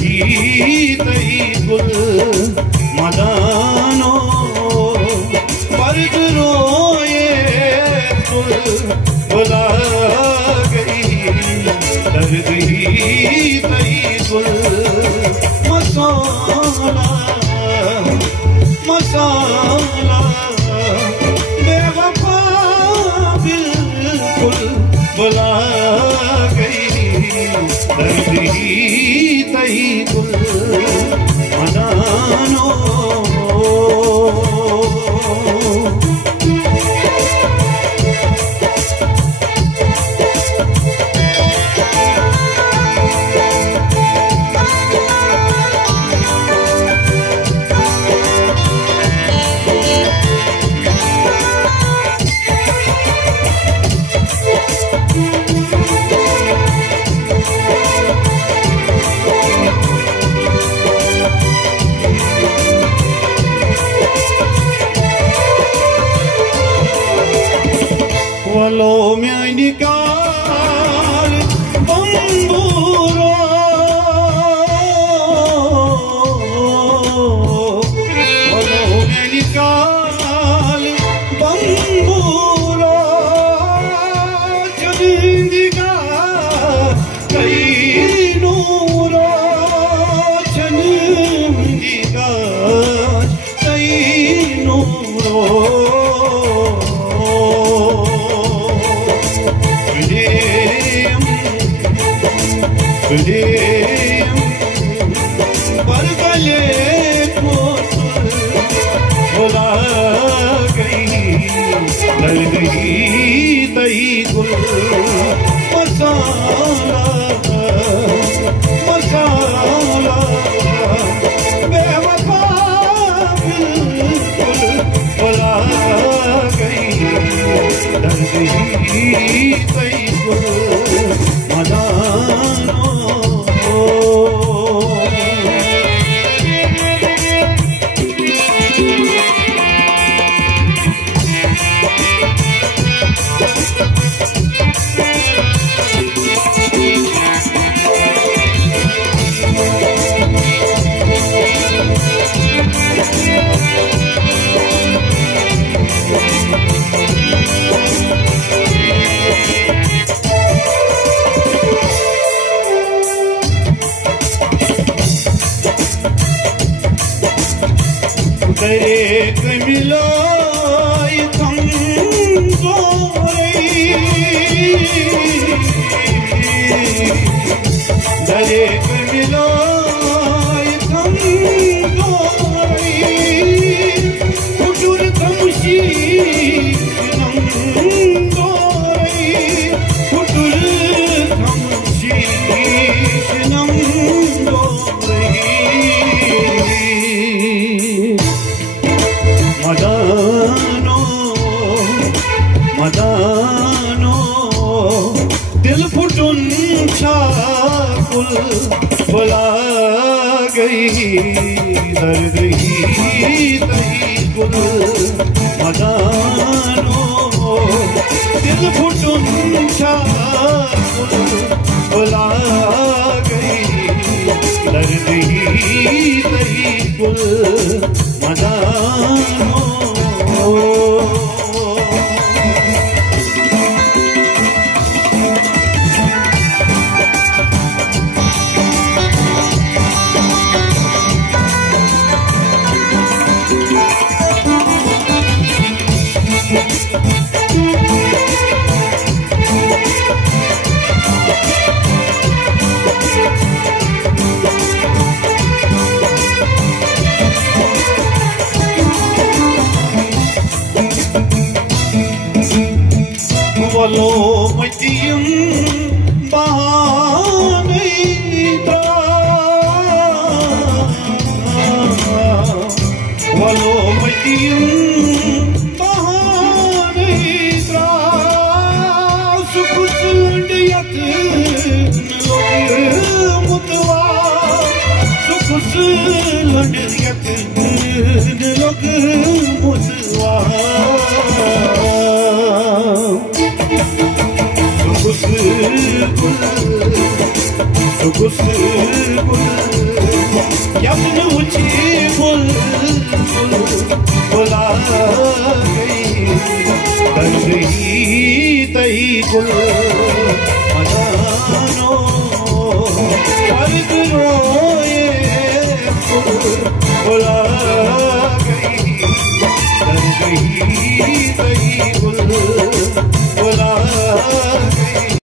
ही तई गुल मदानो पर्द रोए फुल बुला गई दर्द ही तई गुल मसाला मसाला बेवफा बिल्कुल बुला गई दर्द ही तई गुल मदानो Walau menyanyikan pemburu walau menyanyikan pemburu cendika kai nuro cendika kai nuro पर गले को बुला गई दर्द ही तई गुल मसाला मसाला बेवफा बिल्कुल बुला गई दर्द ही तई गुल मदानो दरेक मिलो थम दरेक मिलो थम उजुर थमशी उजुर थमशी मदानो मदानो दिल फुटुन छाकुल बुला गई दर्द ही तई गुल मदानो दिल फुटुन छाकुल बुला गई दर्द ही तई गुल मदानो walau matiam bahanita walau matiam bahanita sukuslendiyat log mutwa sukuslendiyat log mutwa गुल यमन ऊंची फुल बुला गई कर रही तई गुल मदानो अर्ग रोए फुल बुला गई कर रही तई